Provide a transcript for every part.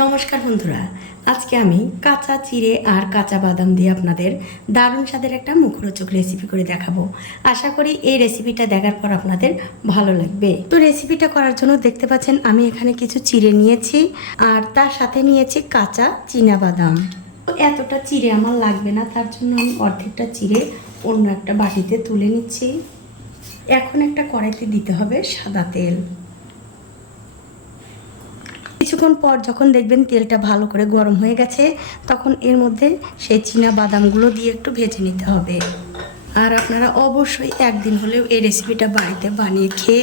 নমস্কার বন্ধুরা, আজকে আমি কাঁচা চিড়ে আর কাঁচা বাদাম দিয়ে আপনাদের দারুণ স্বাদের একটা মুখরোচক রেসিপি করে দেখাবো। আশা করি এই রেসিপিটা দেখার পর আপনাদের ভালো লাগবে। তো রেসিপিটা করার জন্য দেখতে পাচ্ছেন আমি এখানে কিছু চিড়ে নিয়েছি আর তার সাথে নিয়েছি কাঁচা চীনা বাদাম। এতটা চিড়ে আমার লাগবে না, তার জন্য আমি অর্ধেকটা চিড়ে অন্য একটা বাটিতে তুলে নিচ্ছি। এখন একটা কড়াইতে দিতে হবে সাদা তেল। কিছুক্ষণ পর যখন দেখবেন তেলটা ভালো করে গরম হয়ে গেছে, তখন এর মধ্যে সেই চীনা বাদামগুলো দিয়ে একটু ভেজে নিতে হবে। আর আপনারা অবশ্যই একদিন হলেও এই রেসিপিটা বাড়িতে বানিয়ে খেয়ে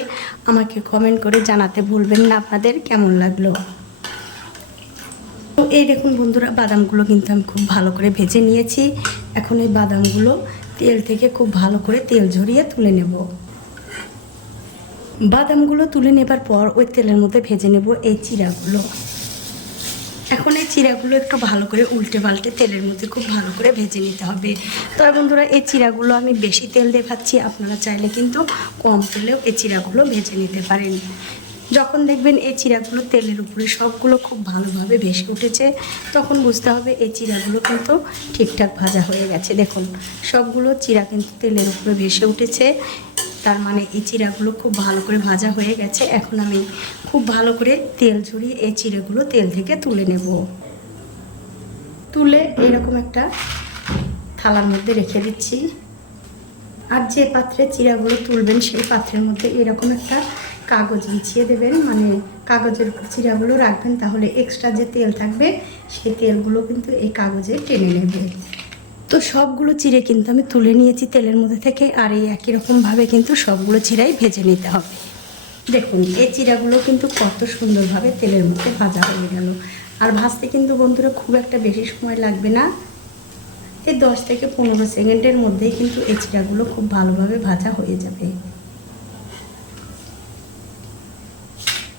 আমাকে কমেন্ট করে জানাতে ভুলবেন না আপনাদের কেমন লাগলো। তো এই দেখুন বন্ধুরা, বাদামগুলো কিন্তু আমি খুব ভালো করে ভেজে নিয়েছি। এখন এই বাদামগুলো তেল থেকে খুব ভালো করে তেল ঝরিয়ে তুলে নেব। বাদামগুলো তুলে নেবার পর ওই তেলের মধ্যে ভেজে নেব এই চিড়াগুলো। এখন এই চিড়াগুলো একটু ভালো করে উল্টে পাল্টে তেলের মধ্যে খুব ভালো করে ভেজে নিতে হবে। তবে বন্ধুরা, এই চিড়াগুলো আমি বেশি তেল দিয়ে ভাজছি, আপনারা চাইলে কিন্তু কম তেলেও এই চিড়াগুলো ভেজে নিতে পারেন। যখন দেখবেন এই চিড়াগুলো তেলের উপরে সবগুলো খুব ভালোভাবে ভেসে উঠেছে, তখন বুঝতে হবে এই চিড়াগুলো কিন্তু ঠিকঠাক ভাজা হয়ে গেছে। দেখুন, সবগুলো চিড়া কিন্তু তেলের উপরে ভেসে উঠেছে, তার মানে এই চিড়াগুলো খুব ভালো করে ভাজা হয়ে গেছে। এখন আমি খুব ভালো করে তেল ঝরিয়ে এই চিড়াগুলো তেল থেকে তুলে নেব। তুলে এরকম একটা থালার মধ্যে রেখে দিচ্ছি। আর যে পাত্রে চিড়াগুলো তুলবেন সেই পাত্রের মধ্যে এরকম একটা কাগজ বিছিয়ে দেবেন, মানে কাগজের উপর চিড়াগুলো রাখবেন, তাহলে এক্সট্রা যে তেল থাকবে সেই তেলগুলো কিন্তু এই কাগজে টেনে নেবে। তো সবগুলো চিড়ে কিন্তু আমি তুলে নিয়েছি তেলের মধ্যে থেকে, আর এই একই রকমভাবে কিন্তু সবগুলো চিড়াই ভেজে নিতে হবে। দেখুন, এই চিড়াগুলো কিন্তু কত সুন্দরভাবে তেলের মধ্যে ভাজা হয়ে গেল। আর ভাজতে কিন্তু বন্ধুরা খুব একটা বেশি সময় লাগবে না, এই 10 থেকে 15 সেকেন্ডের মধ্যেই কিন্তু এই চিড়াগুলো খুব ভালোভাবে ভাজা হয়ে যাবে।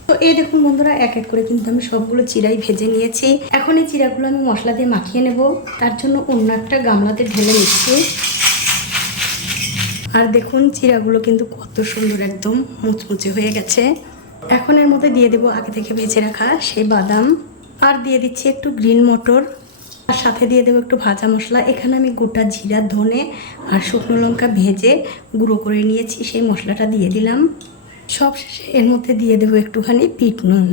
তো এই দেখুন বন্ধুরা, এক এক করে কিন্তু আমি সবগুলো চিড়াই ভেজে নিয়েছি। এখন এই চিড়াগুলো আমি মশলা দিয়ে মাখিয়ে নেব, তার জন্য অন্য একটা গামলাতে ঢেলে নিচ্ছি। আর দেখুন, চিড়াগুলো কিন্তু কত সুন্দর একদম মুচমুচে হয়ে গেছে। এখন এর মধ্যে দিয়ে দেবো আগে থেকে ভেজে রাখা সেই বাদাম, আর দিয়ে দিচ্ছি একটু গ্রিন মটর, আর সাথে দিয়ে দেবো একটু ভাজা মশলা। এখানে আমি গোটা জিরা, ধনে আর শুকনো লঙ্কা ভেজে গুঁড়ো করে নিয়েছি, সেই মশলাটা দিয়ে দিলাম। সব শেষে এর মধ্যে দিয়ে দেবো একটুখানি বিট নুন।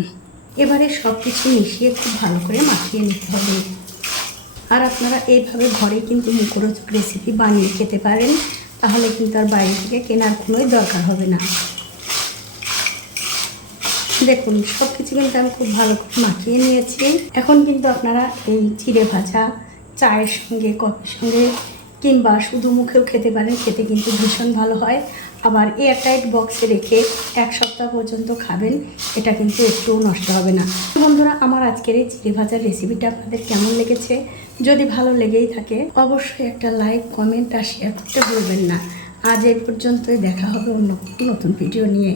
এবারে সব কিছু মিশিয়ে খুব ভালো করে মাখিয়ে নিতে হবে। আর আপনারা এইভাবে ঘরে কিন্তু মুখরোচক রেসিপি বানিয়ে খেতে পারেন, তাহলে কিন্তু আর বাইরে থেকে কেনার কোনোই দরকার হবে না। দেখুন, সব কিছু কিন্তু আমি খুব ভালো করে মাখিয়ে নিয়েছি। এখন কিন্তু আপনারা এই চিড়ে ভাজা চায়ের সঙ্গে, কফির সঙ্গে কিংবা শুধু মুখেও খেতে পারেন, খেতে কিন্তু ভীষণ ভালো হয়। আবার এয়ারটাইট বক্সে রেখে 1 সপ্তাহ পর্যন্ত খাবেন, এটা কিন্তু একটুও নষ্ট হবে না। বন্ধুরা, আমার আজকের এই চিড়ে ভাজার রেসিপিটা আপনাদের কেমন লেগেছে? যদি ভালো লেগেই থাকে অবশ্যই একটা লাইক, কমেন্ট আর শেয়ার করতে ভুলবেন না। আজ এই পর্যন্তই, দেখা হবে অন্য নতুন ভিডিও নিয়ে।